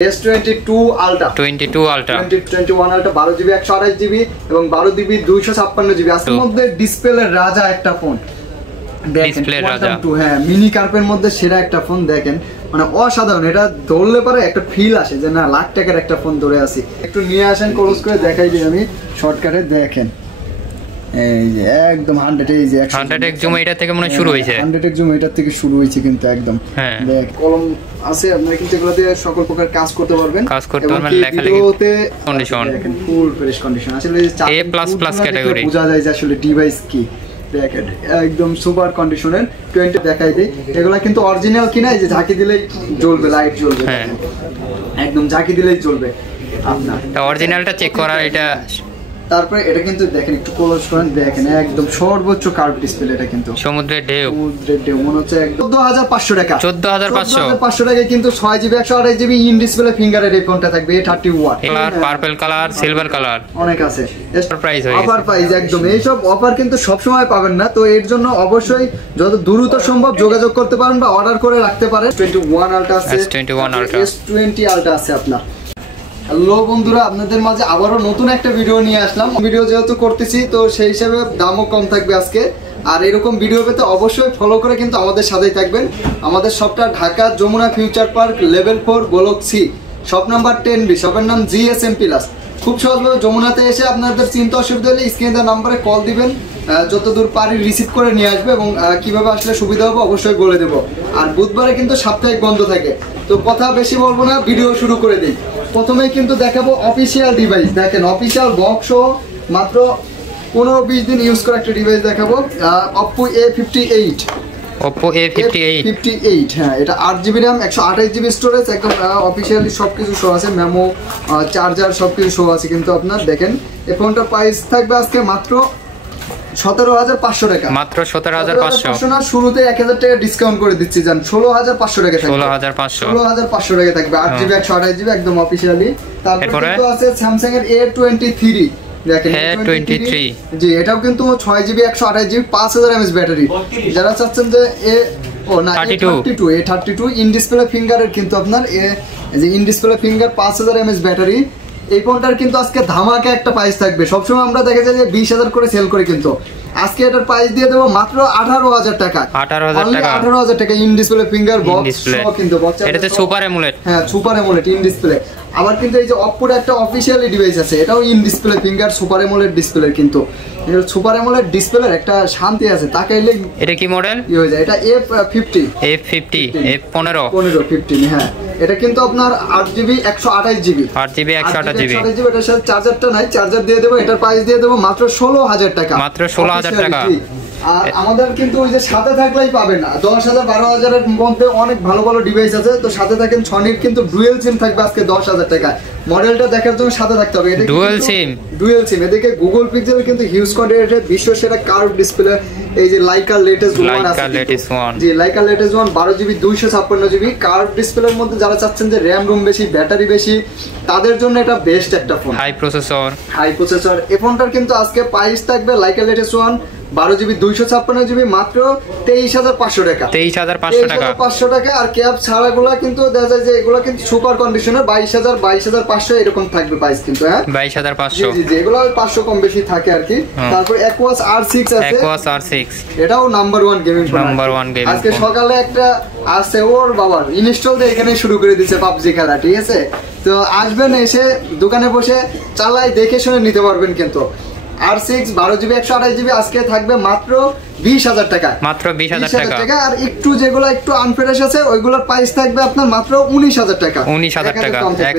S22 Ultra 21 Ultra 12GB 128GB এবং 12GB 256GB আজকের মধ্যে ডিসপ্লের রাজা একটা ফোন দেখেন হ্যাঁ মিনি কার্পের মধ্যে সেরা একটা ফোন দেখেন মানে অসাধারণ এটা ধরলে পরে একটা ফিল আসে যে না লাখ টাকার একটা ফোন ধরে আছি একটু নিয়ে আসেন ক্লোজ করে দেখাই দিই আমি শর্টকাটে দেখেন এই যে একদম 100 এই যে 100x জুম এটা থেকে মনে শুরু হইছে 100x জুম এটা থেকে শুরু হইছে কিন্তু একদম দেখ কলম আছে আপনারা কিন্তু এগুলো দিয়ে সকল প্রকার কাজ করতে পারবেন লেখালেখিতে কন্ডিশন দেখেন ফুল ফ্রেশ কন্ডিশন আসলে A++ ক্যাটাগরি বোঝা যায় যে আসলে ডিভাইস কি দেখেন একদম সুপার কন্ডিশনের 20 দেখাই দেই এগুলা কিন্তু অরিজিনাল কিনা এই যে ঝাঁকি দিলেই জ্বলবে লাইট জ্বলবে একদম ঝাঁকি দিলেই জ্বলবে আপনার অরিজিনালটা চেক করা এটা তারপরে এটা কিন্তু দেখেন একটু ক্লোজ করেন দেখেন একদম সর্বোচ্চ কার্ভ ডিসপ্লে এটা কিন্তু সমুদ্রের ঢেউ মনে হচ্ছে 14500 টাকা 14500 টাকায় কিন্তু 6GB 128GB ইন ডিসপ্লে ফিঙ্গারের এই ফোনটা থাকবে A31 colour purple colour silver colour অনেক আছে প্রাইস অফার প্রাইস একদম এই সব অফার কিন্তু সব সময় পাবেন না তো এর জন্য অবশ্যই যত দ্রুত সম্ভব যোগাযোগ করতে পারেন বা অর্ডার করে রাখতে পারেন 21 Ultra আছে S21 Ultra S20 Ultra আছে আপনার হ্যালো বন্ধুরা আপনাদের মাঝে আবারও নতুন একটা ভিডিও নিয়ে আসলাম ভিডিও যেহেতু করতেছি তো সেই হিসাবে দামও কম থাকবে আজকে আর এরকম ভিডিও পেতে অবশ্যই ফলো করে কিন্তু আমাদের সাথেই থাকবেন আমাদের শপটা Dhaka Jamuna future park level 4 block C shop number 10B শপের নাম GSM প্লাস খুব সহজভাবে যমুনাতে এসে আপনাদের চিন্তা অসুবিধা হলে স্ক্রিনে দেওয়া নম্বরে কল দিবেন যতদূর পারি রিসিভ করে নিয়ে আসবে এবং কিভাবে আসলে সুবিধা হবে অবশ্যই বলে দেব আর বুধবারে কিন্তু সাপ্তাহিক বন্ধ থাকে তো কথা বেশি বলবো না ভিডিও শুরু করে দিই প্রথমেই কিন্তু দেখাবো অফিসিয়াল ডিভাইস দেখেন অফিসিয়াল বক্স মাত্র 15-20 দিন ইউজ করা একটা ডিভাইস দেখাবো Oppo A58 হ্যাঁ এটা 8GB RAM 128GB স্টোরেজ একদম অফিসিয়ালি সবকিছু শো আছে মেমো চার্জার সবকিছু শো আছে কিন্তু আপনার দেখেন এই ফোনটার প্রাইস থাকবে আজকে মাত্র 17500 টাকা মাত্র 17500 না শুরুতে 1000 টাকা ডিসকাউন্ট করে দিচ্ছি জান 16500 টাকা থাকবে 16500 টাকা থাকবে 8GB 128GB একদম অফিশিয়ালি তারপরে তো আছে Samsung এর A23 দেখেন A23 জি এটাও কিন্তু 6GB 128GB 5000 mAh ব্যাটারি যারা চাচ্ছেন যে A32 ইন ডিসপ্লে ফিঙ্গারের কিন্তু আপনার এই যে in display finger 5000 mAh battery এই ফোনটার কিন্তু আজকে ধামাকা একটা প্রাইস থাকবে সবসময় আমরা দেখা যায় যে 20000 করে সেল করি কিন্তু আজকে এটার প্রাইস দিয়ে দেব মাত্র 18000 টাকা 18000 টাকা ইন ডিসপ্লে ফিঙ্গার বক্স সহ কিন্তু এটাতে সুপার অ্যামোলেড হ্যাঁ সুপার অ্যামোলেড ইন ডিসপ্লে আবার কিন্তু এই যে Oppo-র একটা অফিশিয়ালি ডিভাইস আছে এটাও in display finger super AMOLED display কিন্তু এর সুপার অ্যামোলেড ডিসপ্লের একটা শান্তি আছে তাকাইলে এটা কি মডেল কি হয়ে যায় এটা F15 হ্যাঁ এটা কিন্তু আপনার 8GB 128GB এটার সাথে চার্জারটা নাই চার্জার দিয়ে দেব এটার প্রাইস দিয়ে দেব মাত্র 16000 টাকা মাত্র 16000 টাকা আর আমাদের কিন্তু ওই যে সাথে থাকলেই পাবেন না 10000 12000 এর মধ্যে অনেক ভালো ভালো ডিভাইস আছে তো সাথে থাকেন সনির কিন্তু ডুয়াল সিম থাকবে আজকে 10000 টাকা মডেলটা দেখার জন্য সাথে থাকতে হবে এটা ডুয়াল সিম এদিকে গুগল পিক্সেল কিন্তু হিউজ কোয়ান্টিটির বিশ্ব সেরা কার্ভ ডিসপ্লে এই যে লাইকা লেটেস্ট 1 আছে জি Laika latest 1 12GB 256GB curve ডিসপ্লের মধ্যে যারা চাচ্ছেন যে র‍্যাম রুম বেশি ব্যাটারি বেশি তাদের জন্য এটা বেস্ট একটা ফোন হাই প্রসেসর এই ফোনটার কিন্তু আজকে প্রাইস থাকবে লাইকা লেটেস্ট 1 12GB 256GB মাত্র 23500 টাকা 23500 টাকা আর ক্যাপ ছাড়াগুলো কিন্তু দেখা যায় যে এগুলো কিন্তু সুপার কন্ডিশনার 22500 এরকম থাকবে প্রাইস কিন্তু হ্যাঁ 22500 জি এগুলো 500 কম বেশি থাকে আর কি তারপর Aquos R6 আছে এটাও নাম্বার 1 গেমিং ফোন আজকে সকালে একটা আছে ওর বাবা ইনস্টল দিয়ে এখানে শুরু করে দিয়েছে PUBG খেলা ঠিক আছে তো আসবেন এসে দোকানে বসে চালাই দেখে শুনে নিতে পারবেন কিন্তু R6 12GB 128GB আজকে থাকবে মাত্র 20000 টাকা আর একটু যেগুলো একটু আনফ্রেশ আছে ওইগুলোর প্রাইস থাকবে আপনার মাত্র 19000 টাকা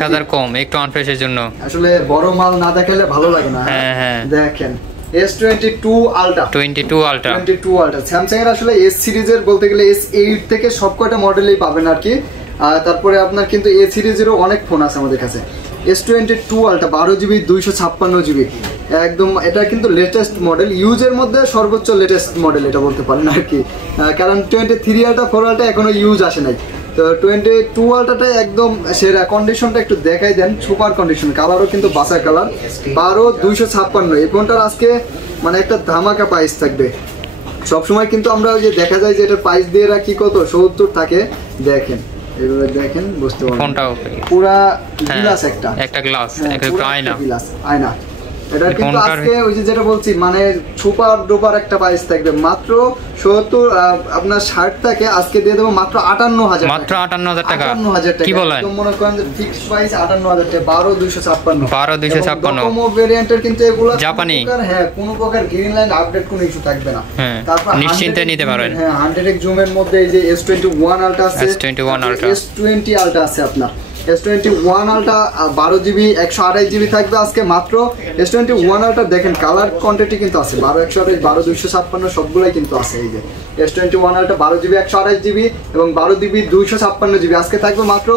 1000 কম একটু আনফ্রেশের জন্য আসলে বড় মাল না দেখালে ভালো লাগে না হ্যাঁ দেখেন S22 Ultra Samsung এর আসলে S সিরিজের বলতে গেলে S8 থেকে সবকটা মডেলই পাবেন আর কি তারপরে আপনার কিন্তু A সিরিজেরও অনেক ফোন আছে আমাদের কাছে S22 Ultra 12GB 256GB একদম এটা কিন্তু লেটেস্ট মডেল ইউজের মধ্যে সর্বোচ্চ লেটেস্ট মডেল এটা বলতে পারেন আর কি কারণ 23 Ultra 4 Ultra এখনো ইউজ আসে নাই তো 22 Ultraটা একদম সেরা কন্ডিশনটা একটু দেখাই দেন সুপার কন্ডিশন কালারও কিন্তু বাসা কালার 12256 এই ফোনটার আজকে মানে একটা ধামাকা প্রাইস থাকবে সবসময় কিন্তু আমরা ওই যে দেখা যায় যে এটা প্রাইস দিয়ে রাখি কত 70 থাকে দেখেন এগুলো দেখেন বুঝতে পারবেন ফোনটাও পুরা গ্লাস একটা গ্লাস একটা আয়না আয়না। এটা কিন্তু আজকে ওই যে যেটা বলছি মানে সুপার ডুপার একটা প্রাইস থাকবে মাত্র 70 আপনার 60 টাকা আজকে দিয়ে দেব মাত্র 58000 মাত্র 58000 টাকা 58000 টাকা কি বলেন একদম মনে করেন যে ফিক্সড প্রাইস 58000 টাকা 12256 12256 ডকোমো ভেরিয়েন্টের কিন্তু এগুলো জাপানি হ্যাঁ কোনো প্রকার গ্রিন লাইন আপডেট কোনো ইস্যু থাকবে না। তারপর নিশ্চিন্তে নিতে পারেন। হ্যাঁ 100x জুমের মধ্যে এই যে S21 আলট্রা আছে, S21 আলট্রা, S20 আলট্রা আছে আপনার S21 আলট্রা 12GB 128GB থাকবে আজকে মাত্র। S21 আলট্রা দেখেন কালার কোয়ান্টিটি কিন্তু আছে 12 128 12 256 সবগুলাই কিন্তু আছে। এই যে S21 আলট্রা 12GB 128GB এবং 12GB 256GB আজকে থাকবে মাত্র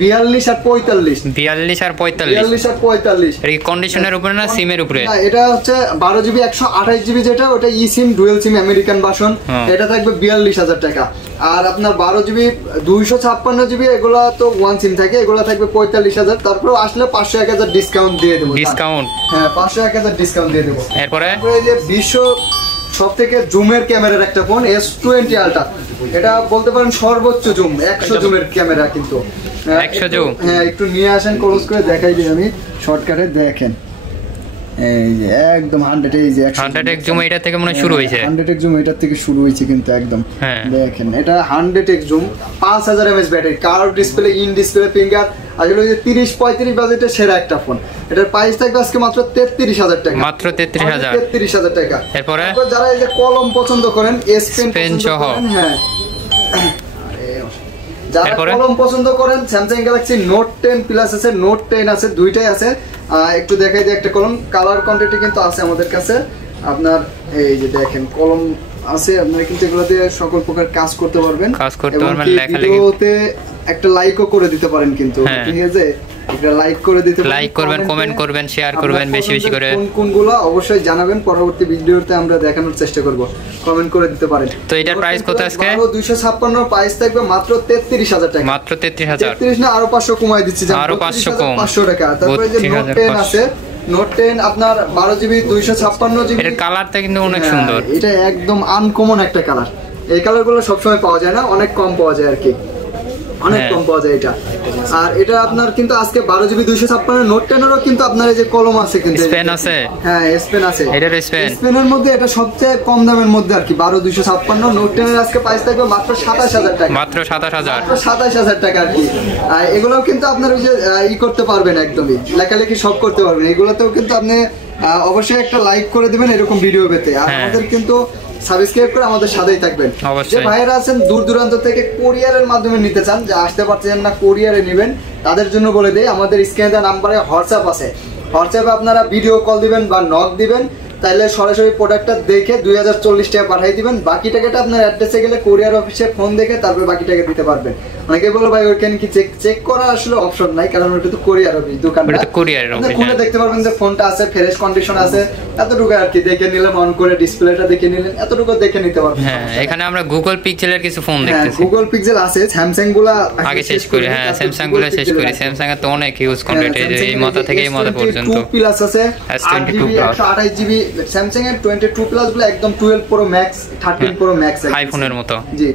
42 আর 45 42 আর 45 এর কন্ডিশনের উপরে না সিমের উপরে? না এটা হচ্ছে 12GB 128GB যেটা ওটা ই সিম ডুয়াল সিম আমেরিকান ভার্সন, এটা থাকবে 42000 টাকা। আর আপনার 12GB 256GB এগুলা তো ওয়ান সিম থাকে, এগুলা থাকবে 45000। তারপর আসলে 500 1000 ডিসকাউন্ট দিয়ে দেব। ডিসকাউন্ট? হ্যাঁ 500 1000 ডিসকাউন্ট দিয়ে দেব। এরপরে এই যে বিশ্ব সবথেকে জুমের ক্যামেরার একটা ফোন S20 আলট্রা, এটা বলতে পারেন সর্বোচ্চ জুম 100 জুমের ক্যামেরা কিন্তু 100 জুম। হ্যাঁ একটু নিয়ে আসেন ক্লোজ করে দেখাই দিই আমি শর্টকাটে দেখেন। এই যে একদম 100 এই যে 100x জুম এটা থেকে মনে শুরু হইছে, 100x জুম এটা থেকে শুরু হইছে কিন্তু একদম দেখেন এটা 100x zoom 5000 mAh battery, curve display, in display finger, আসলে ওই যে 30 35 বাজেটের সেরা একটা ফোন। এটার প্রাইস থাকবে আজকে মাত্র 33000 টাকা, মাত্র 33000 টাকা। এরপরে যারা এই যে কলম পছন্দ করেন এস পেন সহ, হ্যাঁ যারা কলম পছন্দ করেন স্যামসাং গ্যালাক্সি নোট 10 প্লাস আছে, নোট 10 আছে, দুইটাই আছে। একটু দেখাই দিই একটা কলম, কালার কোয়ান্টিটি কিন্তু আছে আমাদের কাছে আপনার। এই যে দেখেন কলম আছে, আপনারা কিন্তু এগুলো দিয়ে সকল প্রকার কাজ করতে পারবেন, ভিডিওতে একটা লাইকও করে দিতে পারেন কিন্তু, ঠিক আছে? একটা লাইক করে দিতে পারেন, লাইক করবেন, কমেন্ট করবেন, শেয়ার করবেন বেশি বেশি করে। কোনগুলো অবশ্যই জানাবেন, পরবর্তী ভিডিওতে আমরা দেখানোর চেষ্টা করব। কমেন্ট করে দিতে পারেন। তো এটার প্রাইস কত আজকে? 256 প্রাইস থাকবে মাত্র 33000 টাকা, মাত্র 33000। 33 না আরো 500 কমাই দিচ্ছি, আরো 500 কম, 500 টাকা। তারপরে যে নোট 10 আছে, নোট 10 আপনার 12GB 256GB, এর কালারটা কিন্তু অনেক সুন্দর, এটা একদম আনকমন একটা কালার। এই কালারগুলো সব সময় পাওয়া যায় না, অনেক কম পাওয়া যায় আর কি, অনেক কম পাওয়া যায় এটা। আর এটা আপনার কিন্তু আজকে 12GB 256 নোট 10 এরও কিন্তু আপনার এই যে কলম আছে কিন্তু স্পেন আছে, হ্যাঁ স্পেন আছে, এটার স্পেনের মধ্যে এটা সবচেয়ে কম দামের মধ্যে আর কি 12256 নোট 10 এর আজকে প্রাইস থাকবে মাত্র 27000 টাকা, মাত্র 27000, মাত্র 27000 টাকা আর কি। আর এগুলোও কিন্তু আপনার ওই যে করতে পারবেন, একদমই লেখালেখি সব করতে পারবেন। এগুলোতেও কিন্তু আপনি অবশ্যই একটা লাইক করে দিবেন এরকম ভিডিও পেতে। আর আমাদের কিন্তু সাবস্ক্রাইব করে আমাদের সাথেই থাকবেন। যে ভাইয়েরা আছেন দূর দূরান্ত থেকে কোরিয়ারের মাধ্যমে নিতে চান, যে আসতে পারছেন না কোরিয়ারে নেবেন, তাদের জন্য বলে দেই আমাদের স্ক্রিনে দেওয়া নাম্বারে হোয়াটসঅ্যাপ আছে, হোয়াটসঅ্যাপে আপনারা ভিডিও কল দিবেন বা নক দিবেন, তাহলে সরাসরি প্রোডাক্টটা দেখে 2040 টাকা পাঠিয়ে দিবেন। বাকি টাকাটা আপনার অ্যাড্রেসে গেলে কোরিয়ার অফিসে ফোন দেখে তারপর বাকি টাকা দিতে পারবেন। অনেকে বলে ভাই ওইখানে কি চেক করা আসলে অপশন নাই, কারণ ওটা তো কোরিয়ার অফিস, দোকানটা কোরিয়ার অফিস, খুলে দেখতে পারবেন যে ফোনটা আছে, ফ্রেশ কন্ডিশন আছে, এতটুকু আর কি দেখে নিলেন, অন করে ডিসপ্লেটা দেখে নিলেন, এতটুকু দেখে নিতে পারবেন। হ্যাঁ এখানে আমরা গুগল পিক্সেলের কিছু ফোন দেখতেছি, গুগল পিক্সেল আছে, স্যামসাং গুলো আগে শেষ করি। হ্যাঁ স্যামসাং গুলো শেষ করি, স্যামসাং এর তো অনেক হিউজ কন্টেন্ট, এই মাথা থেকে এই মাথা পর্যন্ত। 2 প্লাস আছে, S22 প্লাস 128GB, স্যামসাং এর 22 প্লাস গুলো একদম 12 প্রো ম্যাক্স 13 প্রো ম্যাক্স আইফোনের মতো। জি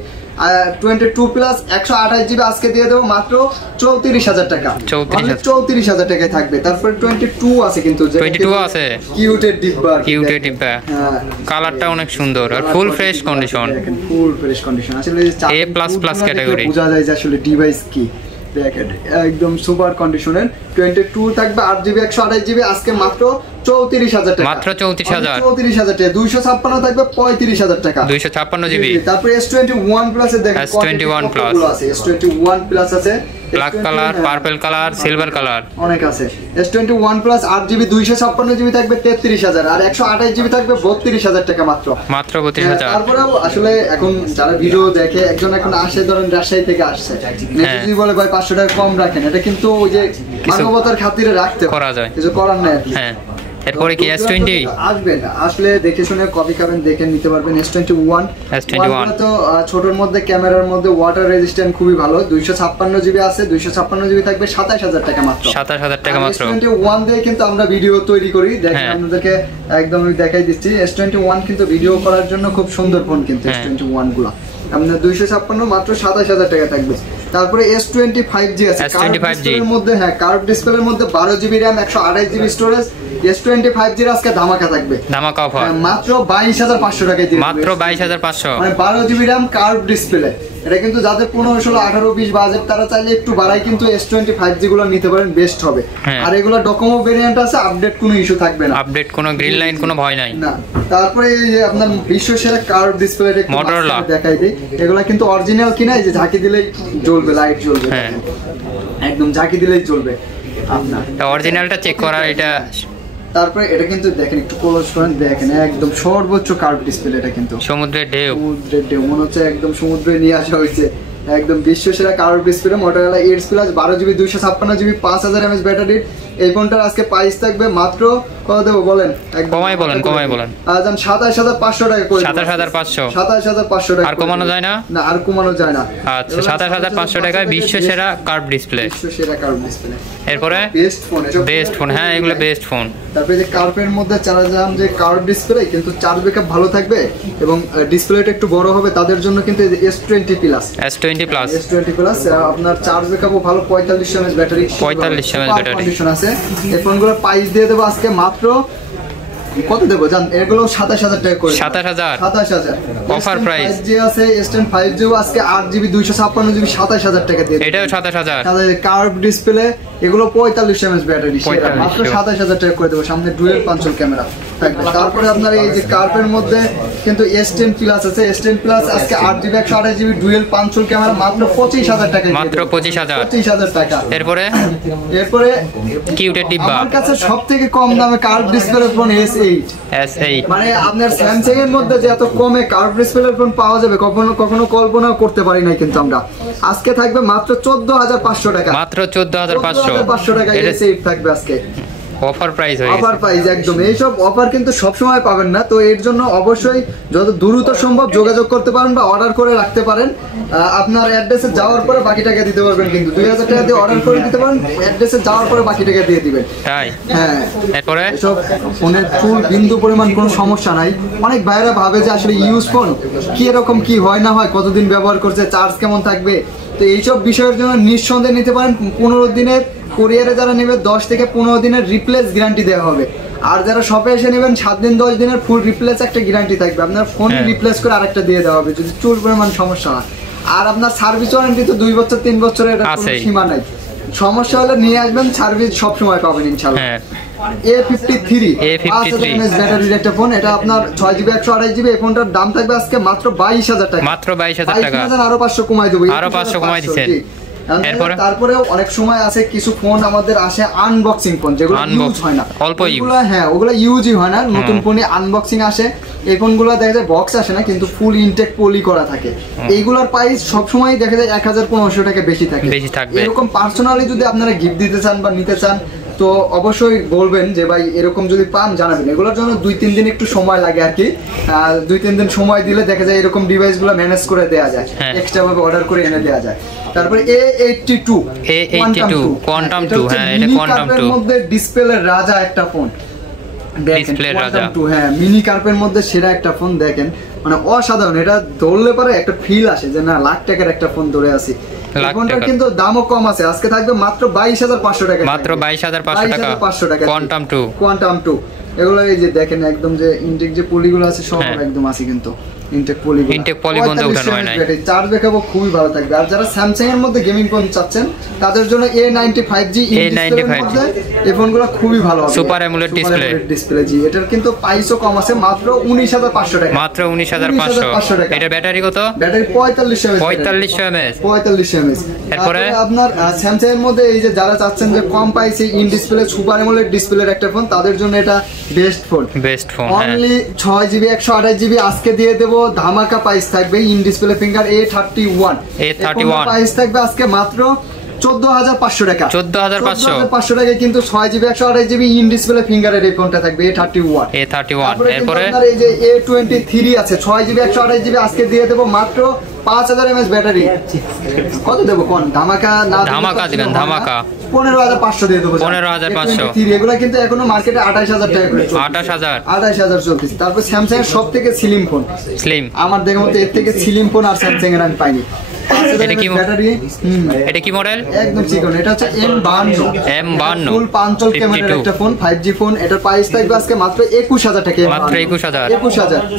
22 প্লাস 128GB আজকে দিয়ে দেব মাত্র 34000 টাকা, 34000 টাকায় থাকবে। তারপর 22 আছে কিন্তু 22 আছে, কিউটের ডিব্বা, কিউটের ডিব্বা, কালারটা অনেক সুন্দর আর ফুল ফ্রেশ কন্ডিশন, দেখেন ফুল ফ্রেশ কন্ডিশন। আসলে A++ ক্যাটাগরি, বোঝা যায় যে আসলে ডিভাইস কি, দেখেন একদম সুপার কন্ডিশনের। 22 থাকবে 8GB 128GB আজকে মাত্র 34000 টাকা, মাত্র 34000, 34000 টাকা। 256 থাকবে 35000 টাকা, 256GB। তারপর S21 প্লাস এর দেখেন S21 প্লাস আছে, S21 প্লাস আছে, black colour, purple colour, silver colour, অনেক আছে। S21 প্লাস 8GB 256GB থাকবে 33000, আর 128GB থাকবে 32000 টাকা মাত্র, মাত্র 32000। তারপরেও আসলে এখন যারা ভিডিও দেখে, একজন এখন আসে ধরেন রাজশাহী থেকে আসছে, যদি বলে ভাই 500 টাকা কম রাখেন, এটা কিন্তু ওই যে মানবতার খাতিরে রাখতে করা যায়, কিছু করার নাই। হ্যাঁ এরপরে কি S20 আসবেন, আসলে দেখে শুনে কপি খাবেন, দেখে নিতে পারবেন। S21 তো ছোটর মধ্যে, ক্যামেরার মধ্যে ওয়াটার রেজিস্ট্যান্ট খুবই ভালো। 256GB আছে, 256GB থাকবে 27000 টাকা মাত্র, 27000 টাকা মাত্র। S21 দিয়ে কিন্তু আমরা ভিডিও তৈরি করি, দেখেন আপনাদেরকে একদম দেখাই দিচ্ছি। S21 কিন্তু ভিডিও করার জন্য খুব সুন্দর ফোন কিন্তু S21 গুলো। আপনার 256 মাত্র 27000 টাকা থাকবে। তারপরে S25G আছে S25G এর মধ্যে, হ্যাঁ কার্ভ ডিসপ্লের মধ্যে 12GB RAM 128GB storage. S25G এর আজকে ধামাকা থাকবে, ধামাকা অফার মাত্র 22,500 টাকায় দিয়ে মাত্র 22,500, মানে 12GB RAM কার্ভ ডিসপ্লে। এটা কিন্তু যাদের 15, 16, 18, 20 বাজেট তারা চাইলে একটু বাড়াই কিন্তু S25G গুলো নিতে পারেন, বেস্ট হবে। আর এগুলো ডকোমো ভেরিয়েন্ট আছে, আপডেট কোনো ইস্যু থাকবে না, আপডেট কোনো গ্রিন লাইন কোনো ভয় নাই না। তারপরে এই যে আপনার বিশ্ব সেরা কার্ভ ডিসপ্লেটা একটু Motorola দেখাই দেই। এগুলো কিন্তু অরিজিনাল কিনা, এই যে ঝাঁকি দিলেই জ্বলবে, লাইট জ্বলবে, একদম ঝাঁকি দিলেই জ্বলবে আপনার। অরিজিনালটা চেক করা এটা। তারপরে এটা কিন্তু দেখেন, একটু ক্লোজ করেন, দেখেন একদম সর্বোচ্চ কার্ভ ডিসপ্লে। এটা কিন্তু সমুদ্রের ঢেউ, সমুদ্রের ঢেউ মনে হচ্ছে একদম সমুদ্রে নিয়ে আসা হয়েছে, একদম বিশ্ব সেরা curve display. Motorola Edge Plus 12GB 256GB 5000 mAh battery. এই ফোনটার আজকে প্রাইস থাকবে মাত্র কত দেবো বলেন? কমাই বলেন 27,500 টাকা করে। 27,500 টাকা আর কমানো যায় না? না, আর কমানো যায় না। আচ্ছা, 27,500 টাকায় বিশ্ব সেরা কার্ভ ডিসপ্লে। বিশ্ব সেরা কার্ভ ডিসপ্লে, এরপরে বেস্ট ফোন, এসব বেস্ট ফোন। হ্যাঁ, এগুলো বেস্ট ফোন। তারপরে যে কার্ভের মধ্যে চালালাম যে কার্ভ ডিসপ্লে, কিন্তু চার্জ ব্যাকআপ ভালো থাকবে এবং ডিসপ্লেটা একটু বড় হবে তাদের জন্য কিন্তু S20 Plus আপনার চার্জ ব্যাকআপও ভালো, 45 mAh battery, 45 mAh battery condition আছে। এই ফোনগুলোর প্রাইস দিয়ে দেবো আজকে মাত্র কত দেবো জান? এগুলো 27,000 টাকা করে। 27,000 অফার প্রাইস। যে আছে S10 আজকে 8GB 256GB 27,000 টাকা দিয়ে, এটাও 27,000। কার্ভ ডিসপ্লে, এগুলো 45 mAh ব্যাটারি, মাত্র 27,000 টাকা করে দেবো। সামনে ডুয়েল পাঞ্চল ক্যামেরা থাকবে। তারপরে আপনার এই যে কার্ভের মধ্যে কিন্তু S10 Plus আছে। S10 Plus আজকে 8GB 128GB ডুয়েল পাঞ্চল ক্যামেরা, মাত্র 25,000 টাকা, মাত্র 25,000 টাকা। এরপরে কিউটের ডিব্বা, আমার কাছে সবথেকে কম দামে কার্ভ ডিসপ্লে ফোন S8। মানে আপনার স্যামসাং এর মধ্যে যে এত কমে কার্ভ ডিসপ্লে ফোন পাওয়া যাবে কখনো কল্পনা করতে পারি নাই কিন্তু আমরা। আজকে থাকবে মাত্র 14,500 টাকা, মাত্র 14,500 টাকা S8 থাকবে আজকে। অফার প্রাইস হয়ে গেছে, অফার প্রাইস একদম। এইসব অফার কিন্তু সব সময় পাবেন না, তো এর জন্য অবশ্যই যত দ্রুত সম্ভব যোগাযোগ করতে পারেন বা অর্ডার করে রাখতে পারেন। আপনার অ্যাড্রেসে যাওয়ার পরে বাকি টাকা দিতে পারবেন, কিন্তু 2,000 টাকা দিয়ে অর্ডার করে দিতে পারেন, অ্যাড্রেসে যাওয়ার পরে বাকি টাকা দিয়ে দিবেন। তাই? হ্যাঁ। এরপরে এসব ফোনের ফুল বিন্দু পরিমাণ কোনো সমস্যা নাই। অনেক ভাইরা ভাবে যে আসলে ইউজ ফোন কি এরকম কি হয় না হয়, কতদিন ব্যবহার করছে, চার্জ কেমন থাকবে, তো এইসব বিষয়ের জন্য নিঃসন্দেহে নিতে পারেন। 15 দিনের কুরিয়ারে যারা নেবে 10 থেকে 15 দিনের রিপ্লেস গ্যারান্টি দেওয়া হবে। আর যারা শপে এসে নেবেন 7 দিন 10 দিনের ফুল রিপ্লেস একটা গ্যারান্টি থাকবে। আপনার ফোন রিপ্লেস করে আরেকটা দিয়ে দেওয়া হবে যদি চুল পরিমাণ সমস্যা হয়। আর আপনার সার্ভিস ওয়ারেন্টি তো 2 বছর 3 বছরের, এটা কোনো সীমা নাই। সমস্যা হলে নিয়ে আসবেন, সার্ভিস সব সময় পাবেন ইনশাআল্লাহ। A53 5000 mAh ব্যাটারির একটা ফোন, এটা আপনার 6GB 128GB। এই ফোনটার দাম থাকবে আজকে মাত্র 22,000 টাকা, মাত্র 22,000 টাকা। আরো 500 কমাই দেব, আরো 500 কমাই দিবেন। তারপরে অনেক সময় আছে কিছু ফোন আমাদের আসে আনবক্সিং ফোন, যেগুলো ইউজ হয় না, ওগুলো ইউজই হয় না, নতুন ফোনে আনবক্সিং আসে। এই ফোনগুলো দেখা যায় বক্স আসে না, কিন্তু ফুল ইনটেক পলি করা থাকে। এইগুলোর প্রাইস সবসময় দেখা যায় 1,500 টাকা বেশি থাকে। এরকম পার্সোনালি যদি আপনারা গিফট দিতে চান বা নিতে চান, তো অবশ্যই বলবেন যে ভাই এরকম যদি পান জানাবেন। এগুলোর জন্য 2-3 দিন একটু সময় লাগে আর কি। 2-3 দিন সময় দিলে দেখা যায় এরকম ডিভাইসগুলো ম্যানেজ করে দেওয়া যায়, এক্সট্রা ভাবে অর্ডার করে এনে দেওয়া যায়। তারপরে A82 কোয়ান্টাম 2, হ্যাঁ এটা কোয়ান্টাম 2 এর মধ্যে ডিসপ্লের রাজা একটা ফোন, ডিসপ্লের রাজা। হ্যাঁ, মিনি কার্পের মধ্যে সেরা একটা ফোন, দেখেন মানে অসাধারণ। এটা ধরলে পরে একটা ফিল আসে যে না লাখ টাকার একটা ফোন ধরে আছি। ফোনটার কিন্তু দামও কম আছে, আজকে থাকবে মাত্র 22,500 টাকা, মাত্র 22,500 টাকা। কোয়ান্টাম 2 এগুলো এই যে দেখেন একদম যে ইনটেক যে পলিগুলো আছে সব একদম আছে, কিন্তু ইনটেক পলি বন্ধ উঠানো হয় না। চার্জ ব্যাকআপও খুবই ভালো থাকবে। আর যারা স্যামসাং এর মধ্যে গেমিং ফোন চাচ্ছেন তাদের জন্য A95G এই ফোনগুলো খুবই ভালো হবে, সুপার অ্যামোলেড ডিসপ্লে। জি, এটার কিন্তু প্রাইসও কম আছে, মাত্র 19,500 টাকা, মাত্র 19,500 টাকা। এটা ব্যাটারি কত? Battery 45 mAh। এরপরে আপনার স্যামসাং এর মধ্যে এই যে যারা চাচ্ছেন যে কম প্রাইসে ইন ডিসপ্লে সুপার অ্যামোলেড ডিসপ্লের একটা ফোন, তাদের জন্য এটা best phone. Only 6GB 128GB আজকে দিয়ে দেব, ধামাকা প্রাইস থাকবে। In display finger A31 price থাকবে আজকে মাত্র 14,500 টাকা, 14,500 টাকায় কিন্তু 6GB 128GB ইন ডিসপ্লে ফিঙ্গারের এই ফোনটা থাকবে A31। এরপরে এই যে A23 আছে 6GB 128GB আজকে দিয়ে দেব মাত্র 5000 mAh ব্যাটারি। কত দেবো কোন? ধামাকা না ধামাকা দিবেন, ধামাকা 15500 দিয়ে দেবো। 15500 এগুলা কিন্তু এখনো মার্কেটে 28000 টাকা করে চলছে। 28000 চলতেছে। তারপর স্যামসাং এর সব থেকে স্লিম ফোন, স্লিম আমার দেখার মতো এর থেকে স্লিম ফোন আর স্যামসাং এর আমি পাইনি। এটা কি ব্যাটারি? এটা কি মডেল? একদম চিকন। এটা হচ্ছে M52 ফুল পাঞ্চল ক্যামেরার একটা ফোন, 5G ফোন। এটার প্রাইস থাকবে আজকে মাত্র 21000 টাকা। মাত্র 21000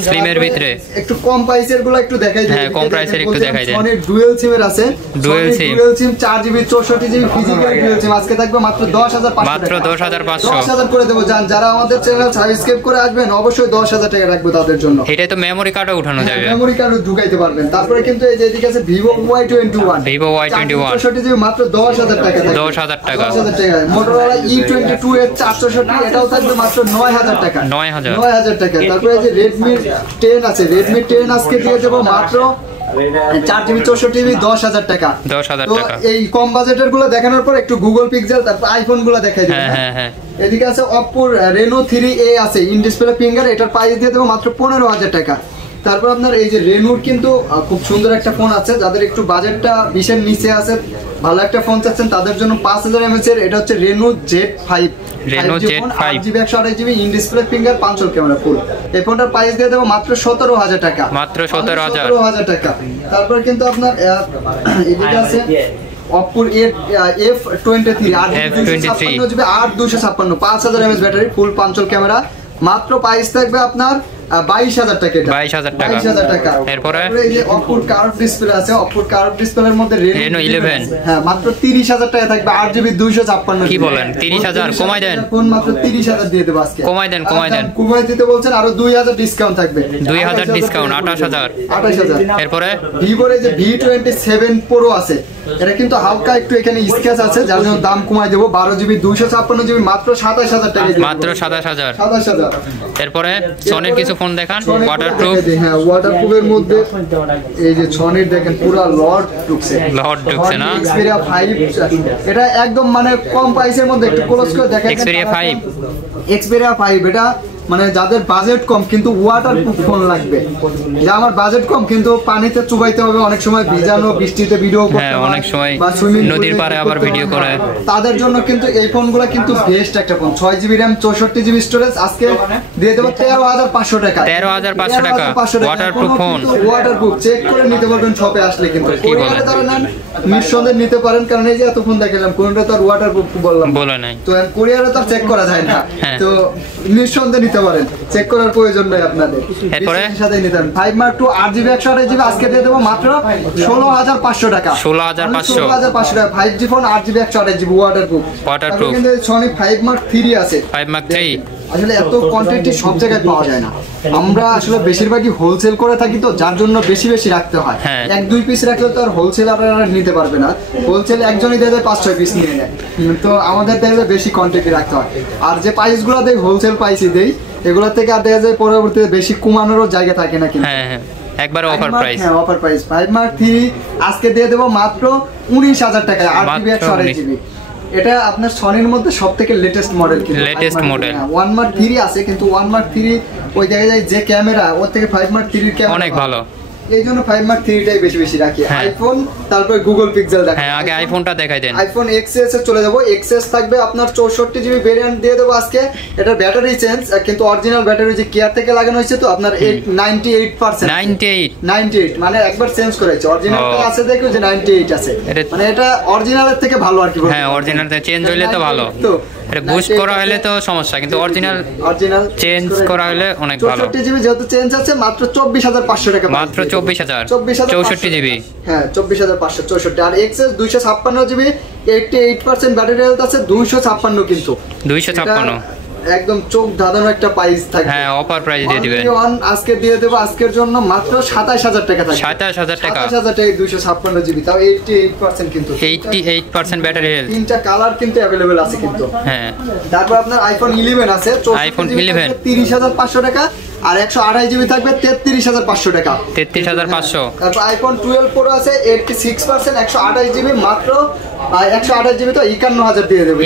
স্লিমের ভিতরে। একটু কম প্রাইসের গুলো একটু দেখাই দিই। হ্যাঁ, কম প্রাইসের একটু দেখাই দেন। ফোনের ডুয়াল সিমের আছে, dual SIM 4GB 64GB physical dual SIM আজকে থাকবে মাত্র 10500 মাত্র 10500 10000 করে দেব। জান যারা আমাদের চ্যানেল সাবস্ক্রাইব করে আসবেন অবশ্যই 10000 টাকা রাখবো তাদের জন্য। এটা তো মেমরি কার্ডও উঠানো যাবে, মেমরি কার্ডও ঢুকাইতে পারবেন। তারপরে কিন্তু এই যে এদিকে আছে Vivo Y21 64GB মাত্র 10000 টাকা থাকবে। 10000 টাকা। Motorola E22 এর 464 এটাও থাকবে মাত্র 9000 টাকা। 9000 টাকা। তারপরে এই যে Redmi 10 আছে, Redmi 10 আজকে দিয়ে দেব মাত্র 4GB 64GB 10000 টাকা। 10000 টাকা। এই কম বাজেটের গুলো দেখানোর পর একটু Google Pixel তারপর আইফোন গুলো দেখাই দিই। হ্যাঁ। এদিকে আছে Oppo Reno 3A আছে ইন ডিসপ্লে ফিঙ্গার, এটার প্রাইস দিয়ে দেব মাত্র 15000 টাকা। তারপর আপনার এই যে রেনোর কিন্তু খুব সুন্দর একটা ফোন আছে, যাদের একটু বাজেটটা 20 এর নিচে আছে, ভালো একটা ফোন চাচ্ছেন তাদের জন্য 5000 mAh এর এটা হচ্ছে Reno Z5 8GB 128GB in display finger পাঞ্চল camera ফুল। এই ফোনটার প্রাইস দিয়ে দেবো মাত্র 17000 টাকা। মাত্র 17000 টাকা। তারপর কিন্তু আপনার এদিকে আছে Oppo F23 8GB 8256 5000 mAh battery full পাঞ্চল camera, মাত্র প্রাইস থাকবে আপনার 22000 টাকা। 22000 টাকা। এরপরে এই যে Oppo কার্ভ ডিসপ্লে আছে, Oppo কার্ভ ডিসপ্লের মধ্যে Reno 11 হ্যাঁ মাত্র 30000 টাকা থাকবে 8GB 256। কি বলেন 30000 কমাই দেন? ফোন মাত্র 30000 দিয়ে দেব আজকে। কমাই দেন। কমাই দিতে বলছেন, আরো 2000 ডিসকাউন্ট থাকবে। 2000 ডিসকাউন্ট 28000। এরপরে Vivo এর যে V27 Pro আছে, এটা কিন্তু হালকা একটু এখানে স্ক্র্যাচ আছে, যার জন্য দাম কমাই দেব 12GB 256GB মাত্র 27000 টাকা। মাত্র 27000। এরপরে সনির কিছু ফোন দেখান ওয়াটারপ্রুফ। হ্যাঁ ওয়াটারপ্রুফের মধ্যে এই যে সনির দেখেন পুরো লর্ড ঢুকছে না, Xperia 5 এটা একদম মানে কম প্রাইসের মধ্যে একটু ক্লোজ করে দেখেন। Xperia 5 এটা মানে যাদের বাজেট কম কিন্তু ওয়াটারপ্রুফ ফোন লাগবে, যে আমার বাজেট কম কিন্তু পানিতে চুবাইতে হবে, অনেক সময় ভিজানো বৃষ্টিতে ভিডিও করতে হয়, অনেক সময় নদীর পাড়ে আবার ভিডিও করে, তাদের জন্য কিন্তু এই ফোনগুলো কিন্তু বেস্ট একটা phone. 6GB RAM 64GB storage আজকে দিয়ে দেব 13500 টাকা। 13500 টাকা ওয়াটারপ্রুফ ফোন। ওয়াটারপ্রুফ চেক করে নিতে পারবেন শপে আসলে, কিন্তু কোরিয়ারে তারা নেন নিঃসন্দেহে নিতে পারেন, কারণ এই যে এত ফোন দেখালাম কোনটা তো আর ওয়াটারপ্রুফ বললাম বলে নাই, তো কোরিয়ারে তো চেক করা যায় না, তো নিঃসন্দেহে নিতে পারেন, চেক করার প্রয়োজন নাই আপনাদের। এরপরে সাথে নিতে পারেন 5 Mark 2 8GB 128GB আজকে দিয়ে দেব মাত্র 16500 টাকা। 16500 টাকা 5G phone 8GB 128GB waterproof. কিন্তু Sony 5 Mark 3 আছে। 5 Mark 3 আসলে এত কোয়ান্টিটি সব জায়গায় পাওয়া যায় না, আমরা আসলে বেশিরভাগই হোলসেল করে থাকি, তো যার জন্য বেশি রাখতে হয়। 1-2 পিস রাখলে তো আর হোলসেল আপনারা নিতে পারবে না, হোলসেল একজনই দিয়ে দেয় 5-6 পিস নিয়ে নেয়, তো আমাদের দেখলে বেশি কোয়ান্টিটি রাখতে হয়। আর যে প্রাইসগুলো দেয় হোলসেল প্রাইসই দেই, এগুলো থেকে আর দেখা যায় পরবর্তীতে বেশি কমানোরও জায়গা থাকে না, কিন্তু একবার অফার প্রাইস। হ্যাঁ অফার প্রাইস 5 Mark 3 আজকে দিয়ে দেব মাত্র 19000 টাকায় 8GB 128GB। এটা আপনার সনির মধ্যে সবথেকে লেটেস্ট মডেল, কিন্তু লেটেস্ট মডেল 1 Mark 3 আছে, কিন্তু 1 Mark 3 ওই জায়গায় যে ক্যামেরা ওর থেকে 5 Mark 3 এর ক্যামেরা অনেক ভালো, এই জন্য 5 Mark 3 টাই বেশি রাখি। আইফোন তারপর গুগল পিক্সেল দেখাই। হ্যাঁ আগে আইফোনটা দেখাই দেন। আইফোন XS এ চলে যাব। XS থাকবে আপনার 64GB ভেরিয়েন্ট দিয়ে দেব আজকে। এটা ব্যাটারি চেঞ্জ, কিন্তু অরিজিনাল ব্যাটারি যে কেয়ার থেকে লাগানো হয়েছে, তো আপনার 98% মানে একবার চেঞ্জ করেছে, অরিজিনালটা আছে দেখো যে 98 আছে, মানে এটা অরিজিনালের থেকে ভালো আর কি। হ্যাঁ অরিজিনাল চেঞ্জ হইলে তো ভালো, তো এটা বুস্ট করা হলে তো সমস্যা, কিন্তু অরিজিনাল চেঞ্জ করা হলে অনেক ভালো। 64GB যেহেতু চেঞ্জ আছে মাত্র 24500 টাকা। মাত্র 24000 64GB। হ্যাঁ 24564। আর XS 256GB 88% ব্যাটারি হেলথ আছে, 256 কিন্তু 256 একদম চোখ ধাঁধানো একটা প্রাইস থাকবে। হ্যাঁ অফার প্রাইস দিয়ে দিবেন। আজকে দিয়ে দেব আজকের জন্য মাত্র 27000 টাকা থাকবে। 27000 টাকা 256GB, তাও 88% কিন্তু 88% ব্যাটারি হেলথ। তিনটা কালার কিন্তু अवेलेबल আছে কিন্তু। হ্যাঁ তারপর আপনার আইফোন 11 আছে, আইফোন 11 30500 টাকা, আর 128GB থাকবে 33500 টাকা। 33500। তারপর আইফোন 12 Pro আছে 86% 128GB মাত্র 128 জিবি তো 51000 দিয়ে দেব।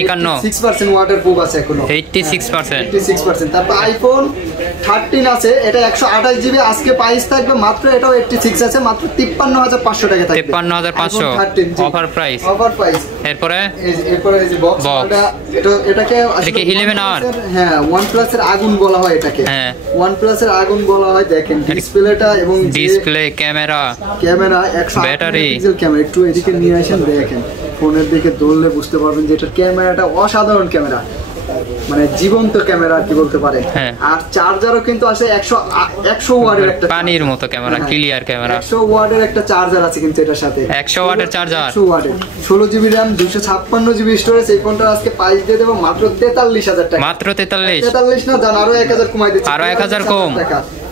6% ওয়াটার প্রুফ আছে এখনো, 86%। তারপর আইফোন 13 আছে, এটা 128 জিবি, আজকে প্রাইস থাকবে মাত্র, এটাও 86 আছে, মাত্র 53500 টাকা থাকবে। 53500 অফার প্রাইস। এরপরে এই যে বক্সটা, এটাকে 11R, হ্যাঁ OnePlus এর আগুন বলা হয় এটাকে, হ্যাঁ OnePlus এর আগুন বলা হয়। দেখেন ডিসপ্লেটা এবং display, camera 108 battery pixel camera. একটু এদিকে নিয়ে আসেন, দেখেন ফোনের দিকে ধরলে বুঝতে পারবেন যে এটার ক্যামেরাটা অসাধারণ ক্যামেরা, মানে জীবন্ত ক্যামেরা আর কি বলতে পারে। আর চার্জারও কিন্তু আছে 100 ওয়াটের একটা, পানির মতো ক্যামেরা, ক্লিয়ার ক্যামেরা। 100 ওয়াটের একটা চার্জার আছে কিন্তু এটার সাথে, 100 ওয়াটের চার্জার, 100 ওয়াটের, 16 জিবি RAM, 256 জিবি স্টোরেজ। এই ফোনটা আজকে প্রাইস দিয়ে দেব মাত্র 43000 টাকা। মাত্র 43 না জান, আরো 1000 কমাই দিচ্ছি, আরো 1000 কম,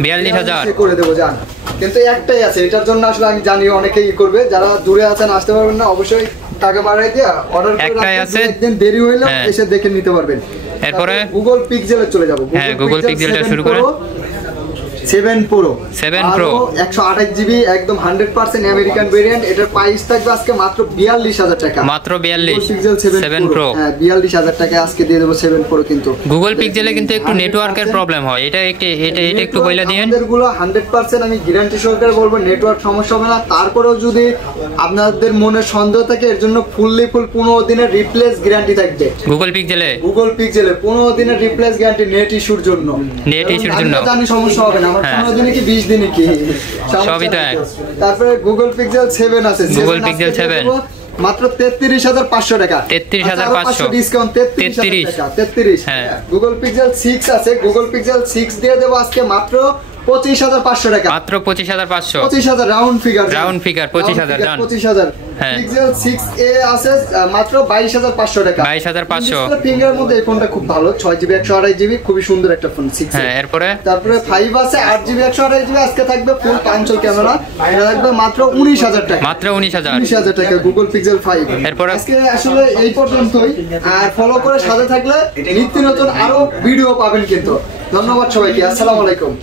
42000 করে দেব জান। কিন্তু একটাই আছে, এটার জন্য আসলে আমি জানি অনেকেই করবে, যারা দূরে আছেন আসতে পারবেন না, অবশ্যই টাকা বাড়াই দিয়ে অর্ডার করে রাখবেন, একদিন দেরি হইলে এসে দেখে নিতে পারবেন। এরপরে গুগল পিক্সেলে চলে যাব। হ্যাঁ গুগল পিক্সেলটা শুরু করে 7 Pro 128 জিবি, একদম 100% আমেরিকান ভেরিয়েন্ট। এটার প্রাইস থাকবে আজকে মাত্র 42000 টাকা। মাত্র 42 পিক্সেল 7 Pro, হ্যাঁ 42000 টাকা আজকে দিয়ে দেব 7 Pro। কিন্তু গুগল পিক্সেলে কিন্তু একটু নেটওয়ার্কের প্রবলেম হয়, এটা একটু বলে দিয়েন। আমাদেরগুলো 100% আমি গ্যারান্টি সহকারে বলবো নেটওয়ার্ক সমস্যা হবে না। তারপরেও যদি আপনাদের মনে সন্দেহ থাকে, এর জন্য ফুল 15 দিনের রিপ্লেস গ্যারান্টি থাকবে গুগল পিক্সেলে 15 দিনের রিপ্লেস গ্যারান্টি নেট ইস্যুর জন্য। জানি সমস্যা হবে না, 15 দিনে কি 20 দিনে কি সবই তো এক। তারপরে গুগল পিক্সেল 7 আছে, গুগল পিক্সেল 7 মাত্র 33500 টাকা, 33500 ডিসকাউন্ট, 33 হ্যাঁ। গুগল পিক্সেল 6 আছে, গুগল পিক্সেল 6 দিয়ে দেব আজকে মাত্র 25500 টাকা, মাত্র 25500, 25000 রাউন্ড ফিগার 25000 জান। 25000 পিক্সেল 6a আছে মাত্র 22500 টাকা, 22500 ফিঙ্গারের মধ্যে এই ফোনটা খুব ভালো, 6 জিবি 128 জিবি, খুবই সুন্দর একটা ফোন 6। হ্যাঁ এরপরে তারপরে 5 আছে 8 জিবি 128 জিবি, আজকে থাকবে ফুল পাঞ্চল ক্যামেরা, এটা থাকবে মাত্র 19000 টাকা, মাত্র 19000 টাকা গুগল পিক্সেল 5। এরপরে আজকে আসলে এই পর্যন্তই, আর ফলো করে সাথে থাকলে নিত্য নতুন আরো ভিডিও পাবেন কিন্তু। ধন্যবাদ সবাইকে, আসসালামু আলাইকুম।